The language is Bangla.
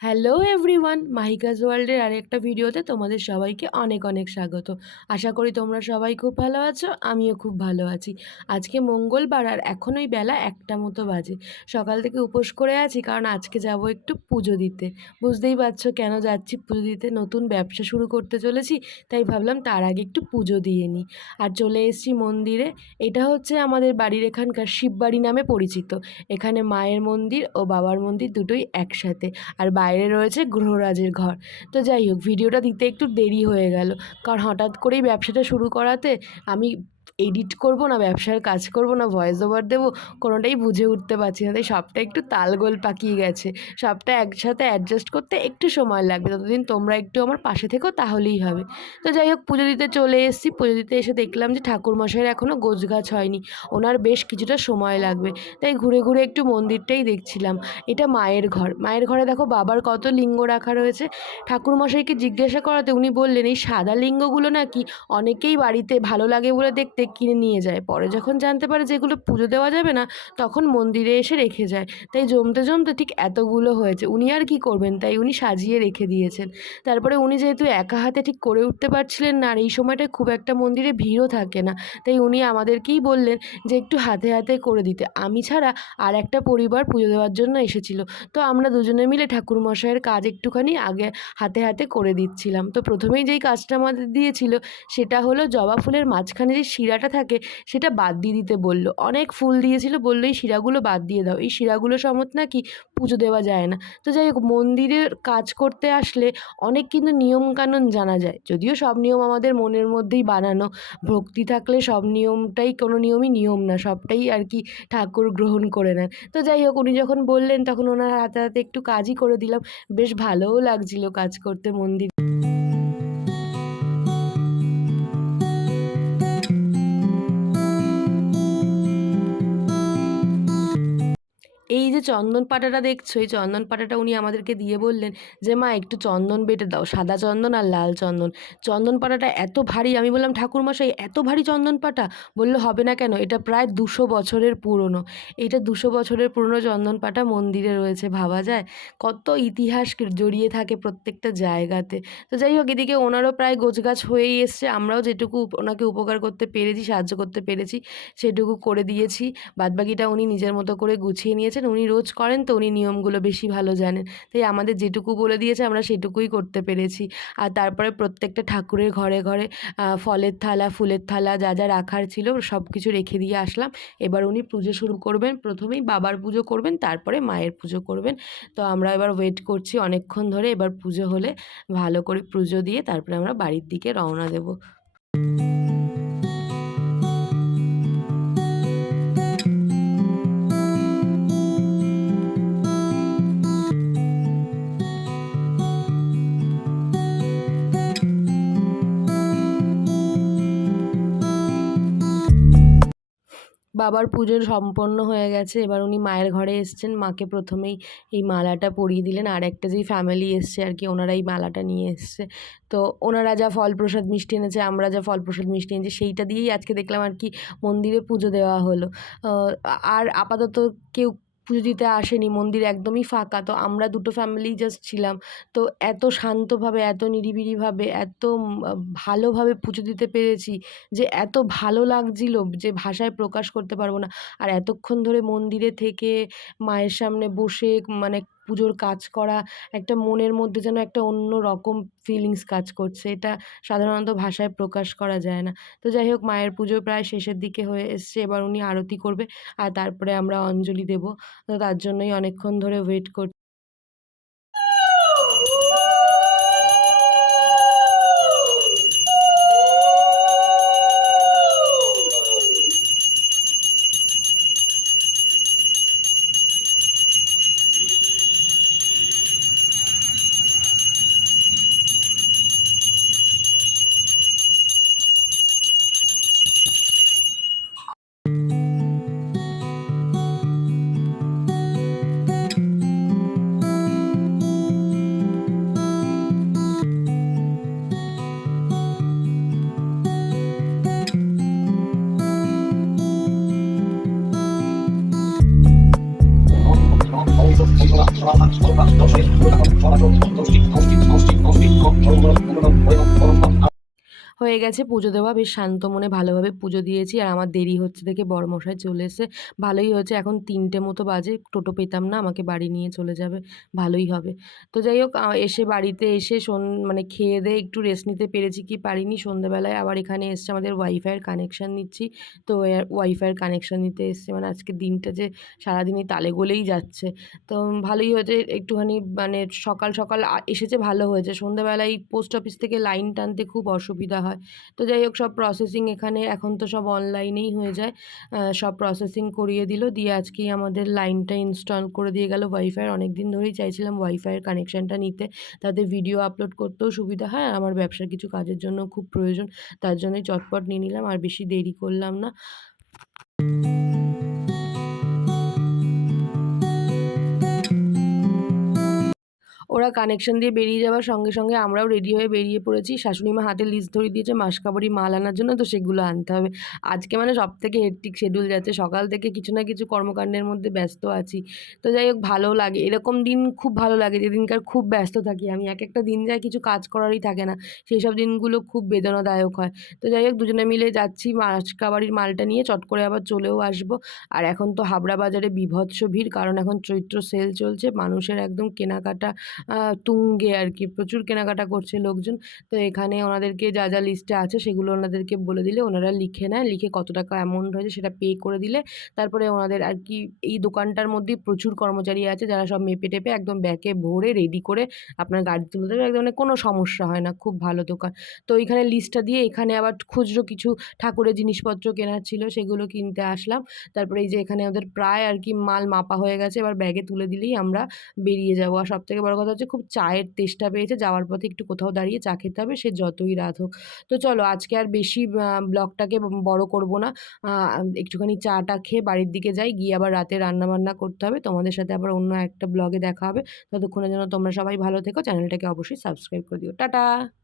হ্যালো এভরিওয়ান, মাহিকাস ওয়ার্ল্ডের আরেকটা ভিডিওতে তোমাদের সবাইকে অনেক অনেক স্বাগত। আশা করি তোমরা সবাই খুব ভালো আছো, আমিও খুব ভালো আছি। আজকে মঙ্গলবার আর এখন ওই বেলা 1টা মতো বাজে। সকাল থেকে উপোস করে আছি কারণ আজকে যাব একটু পুজো দিতে। বুঝতেই পারছো কেন যাচ্ছি পুজো দিতে, নতুন ব্যবসা শুরু করতে চলেছি, তাই ভাবলাম তার আগে একটু পুজো দিয়ে নিই। আর চলে এসেছি মন্দিরে। এটা হচ্ছে আমাদের বাড়ির এখানকার শিববাড়ি নামে পরিচিত। এখানে মায়ের মন্দির ও বাবার মন্দির দুটোই একসাথে, আর বাইরে রয়েছে গ্রহরাজের ঘর। তো যাই হোক, ভিডিওটা দিতে একটু দেরি হয়ে গেল, কারণ হঠাৎ করেই ব্যবসাটা শুরু করাতে আমি এডিট করব না ব্যবসার কাজ করব না ভয়েস ওভার দেবো, কোনোটাই বুঝে উঠতে পারছি না। তাই সবটা একটু তালগোল পাকিয়ে গেছে, সবটা একসাথে অ্যাডজাস্ট করতে একটু সময় লাগবে। ততদিন তোমরা একটু আমার পাশে থেকো, তাহলেই হবে। তো যাই হোক, পুজো দিতে চলে এসেছি। পুজো দিতে এসে দেখলাম যে ঠাকুরমশাইয়ের এখনও গোছগাছ হয়নি, ওনার বেশ কিছুটা সময় লাগবে। তাই ঘুরে ঘুরে একটু মন্দিরটাই দেখছিলাম। এটা মায়ের ঘর। মায়ের ঘরে দেখো বাবার কত লিঙ্গ রাখা রয়েছে। ঠাকুরমশাইকে জিজ্ঞাসা করাতে উনি বললেন এই সাদা লিঙ্গগুলো নাকি অনেকেই বাড়িতে ভালো লাগে বলে দেখতে কিনে নিয়ে যায়, পরে যখন জানতে পারে যে এগুলো পুজো দেওয়া যাবে না, তখন মন্দিরে এসে রেখে যায়। তাই জমতে জমতে ঠিক এতগুলো হয়েছে। উনি আর কি করবেন, তাই উনি সাজিয়ে রেখে দিয়েছেন। তারপরে উনি যেহেতু একা হাতে ঠিক করে উঠতে পারছিলেন না, আর এই সময়টায় খুব একটা মন্দিরে ভিড়ও থাকে না, তাই উনি আমাদেরকেই বললেন যে একটু হাতে হাতে করে দিতে। আমি ছাড়া আর একটা পরিবার পুজো দেওয়ার জন্য এসেছিল, তো আমরা দুজনে মিলে ঠাকুরমশাইয়ের কাজ একটুখানি আগে হাতে হাতে করে দিচ্ছিলাম। তো প্রথমেই যেই কাজটা আমাদের দিয়েছিল সেটা হলো জবা ফুলের মাঝখানে যে শিরাটা থাকে সেটা বাদ দিয়ে দিতে বলল। অনেক ফুল দিয়েছিল, বললো এই শিরাগুলো বাদ দিয়ে দাও, এই শিরাগুলো সমত নাকি পুজো দেওয়া যায় না। তো যাই হোক, মন্দিরের কাজ করতে আসলে অনেক কিন্তু নিয়মকানুন জানা যায়, যদিও সব নিয়ম আমাদের মনের মধ্যেই বানানো। ভক্তি থাকলে সব নিয়মটাই, কোনো নিয়মই নিয়ম না, সবটাই আর কি ঠাকুর গ্রহণ করে নেন। তো যাই হোক, উনি যখন বললেন তখন ওনার হাতে হাতে একটু কাজই করে দিলাম। বেশ ভালোও লাগছিল কাজ করতে মন্দির। এই যে চন্দন পাটাটা দেখছো, এই চন্দন পাটাটা উনি আমাদেরকে দিয়ে বললেন যে মা একটু চন্দন বেটে দাও, সাদা চন্দন আর লাল চন্দন। চন্দন পাটাটা এত ভারী, আমি বললাম ঠাকুরমশাই এত ভারী চন্দন পাটা? বললো হবে না কেন, এটা প্রায় 200 বছরের পুরনো। এইটা 200 বছরের পুরনো চন্দন পাটা মন্দিরে রয়েছে, ভাবা যায় কত ইতিহাস জড়িয়ে থাকে প্রত্যেকটা জায়গাতে। তো যাই হোক, এদিকে ওনারও প্রায় গোছগাছ হয়েই এসছে, আমরাও যেটুকু ওনাকে উপকার করতে পেরেছি, সাহায্য করতে পেরেছি সেটুকু করে দিয়েছি। বাদবাকিটা উনি নিজের মতো করে গুছিয়ে নিয়েছেন। উনি রোজ করেন, তো উনি নিয়মগুলো বেশি ভালো জানেন। তাই আমাদের যেটুকু বলে দিয়েছে আমরা সেটুকুই করতে পেরেছি। আর তারপরে প্রত্যেকটা ঠাকুরের ঘরে ঘরে ফলের থালা, ফুলের থালা, যা যা রাখার ছিল সব কিছু রেখে দিয়ে আসলাম। এবার উনি পুজো শুরু করবেন। প্রথমেই বাবার পুজো করবেন, তারপরে মায়ের পুজো করবেন। তো আমরা এবার ওয়েট করছি অনেকক্ষণ ধরে। এবার পুজো হলে ভালো করে পুজো দিয়ে তারপরে আমরা বাড়ির দিকে রওনা দেব। বাবার পুজো সম্পন্ন হয়ে গেছে। এবার উনি মায়ের ঘরে এসছেন। মাকে প্রথমেই এই মালাটা পরিয়ে দিলেন। আর একটা যেই ফ্যামিলি এসছে আর কি, ওনারা এই মালাটা নিয়ে এসছে। তো ওনারা যা ফল প্রসাদ মিষ্টি এনেছে, আমরা যা ফল প্রসাদ মিষ্টি এনেছি, সেইটা দিয়েই আজকে দেখলাম আর কি মন্দিরে পুজো দেওয়া হলো। আর আপাতত কেউ পুজো দিতে আসেনি, মন্দির একদমই ফাঁকা। তো আমরা দুটো ফ্যামিলি জাস্ট ছিলাম। তো এত শান্তভাবে, এত নিরিবিলিভাবে, এত ভালোভাবে পুজো দিতে পেরেছি যে এত ভালো লাগছিল যে ভাষায় প্রকাশ করতে পারবো না। আর এতক্ষণ ধরে মন্দিরে থেকে মায়ের সামনে বসে মানে পুজোর কাজ করা, একটা মনের মধ্যে যেন একটা অন্য রকম ফিলিংস কাজ করছে। এটা সাধারণত ভাষায় প্রকাশ করা যায় না। তো যাই হোক, মায়ের পুজো প্রায় শেষের দিকে হয়ে এসছে। এবার উনি আরতি করবে আর তারপরে আমরা অঞ্জলি দেব। তো তার জন্যই অনেকক্ষণ ধরে ওয়েট করছি। হয়ে গেছে পুজো দেওয়া, বেশ শান্ত মনে ভালোভাবে পুজো দিয়েছি। আর আমার দেরি হচ্ছে দেখে বড়মশাই চলে এসে, ভালোই হয়েছে। এখন ৩টে মতো বাজে, টোটো পেতাম না, আমাকে বাড়ি নিয়ে চলে যাবে, ভালোই হবে। তো যাই হোক এসে বাড়িতে এসে মানে খেয়ে-দেয়ে একটু রেস্ট নিতে পেরেছি কি পারিনি। সন্ধ্যেবেলায় আবার এখানে এসছে আমাদের ওয়াইফাইয়ের কানেকশান নিচ্ছি। তো ওয়াইফাইয়ের কানেকশান নিতে এসছে, মানে আজকের দিনটা যে সারাদিনই তালে গোলেই যাচ্ছে। তো ভালোই হয়েছে একটুখানি, মানে সকাল, সকাল এসেছে ভালো হয়েছে। সন্ধ্যেবেলায় পোস্ট অফিস থেকে লাইন টানতে খুব অসুবিধা হয়। তো যাই হোক সব প্রসেসিং এখানে এখন তো সব অনলাইনেই হয়ে যায়। সব প্রসেসিং করিয়ে দিল। দিয়ে আজকেই আমাদের লাইনটা ইনস্টল করে দিয়ে গেল ওয়াইফাইয়ের। অনেকদিন ধরেই চাইছিলাম ওয়াইফাইয়ের কানেকশানটা নিতে। তাতে ভিডিও আপলোড করতেও সুবিধা হয় আর আমার ব্যবসার কিছু কাজের জন্য খুব প্রয়োজন। তার জন্যই চটপট নিয়ে নিলাম, আর বেশি দেরি করলাম না। ওরা কানেকশন দিয়ে বেরিয়ে যাওয়ার সঙ্গে, সঙ্গে আমরাও রেডি হয়ে বেরিয়ে পড়েছি। শাশুড়ি মা হাতে লিস্ট ধরিয়ে দিয়েছে মাসকাবারি মাল আনার জন্য, তো সেগুলো আনতে হবে। আজকে মানে সবথেকে হেক্টিক শিডিউল যাচ্ছে। সকাল থেকে কিছু না কিছু কর্মকাণ্ডের মধ্যে ব্যস্ত আছি। তো যাই হোক ভালোও লাগে। এরকম দিন খুব ভালো লাগে যেদিনকার খুব ব্যস্ত থাকি আমি। একেকটা দিন যায় কিছু কাজ করারই থাকে না। সেইসব দিনগুলো খুব বেদনাদায়ক হয়। তো যাই হোক দুজনে মিলে যাচ্ছি মাসকাবারির মালটা নিয়ে, চট করে আবার চলেও আসবো। আর এখন তো হাবড়া বাজারে বীভৎস ভিড়, কারণ এখন চৈত্র সেল চলছে। মানুষের একদম কেনাকাটা তুঙ্গে আর কি, প্রচুর কেনাকাটা করছে লোকজন। তো এখানে ওনাদেরকে যা, যা লিস্টে আছে সেগুলো ওনাদেরকে বলে দিলে ওনারা লিখে নেয়। লিখে কত টাকা অ্যামাউন্ট হয়েছে সেটা পে করে দিলে তারপরে ওনাদের আর কি, এই দোকানটার মধ্যেই প্রচুর কর্মচারী আছে যারা সব মেপে-টেপে একদম ব্যাগে ভরে রেডি করে আপনার গাড়ি তুলে দেবে। একদম মানে কোনো সমস্যা হয় না, খুব ভালো দোকান। তো এইখানে লিস্টটা দিয়ে এখানে আবার খুচরো কিছু ঠাকুরের জিনিসপত্র কেনার ছিল, সেগুলো কিনতে আসলাম। তারপরে এই যে এখানে ওদের প্রায় আর কি মাল মাপা হয়ে গেছে, এবার ব্যাগে তুলে দিলেই আমরা বেরিয়ে যাবো। আর সবথেকে বড় কথা হচ্ছে খুব চায়ের তেষ্টা পেয়েছে, যাওয়ার পথে একটু কোথাও দাঁড়িয়ে চা খেতে হবে, সে যতই রাত হোক। তো চলো আজকে আর বেশি ব্লগটাকে বড় করব না। আ একটুখানি চা-টা খেয়ে বাড়ির দিকে যাই, গিয়ে আবার রাতে রান্নাবান্না করতে হবে। তোমাদের সাথে আবার অন্য একটা ব্লগে দেখা হবে। ততক্ষণের জন্য তোমরা সবাই ভালো থেকো। চ্যানেলটাকে অবশ্যই সাবস্ক্রাইব করে দিও। টাটা।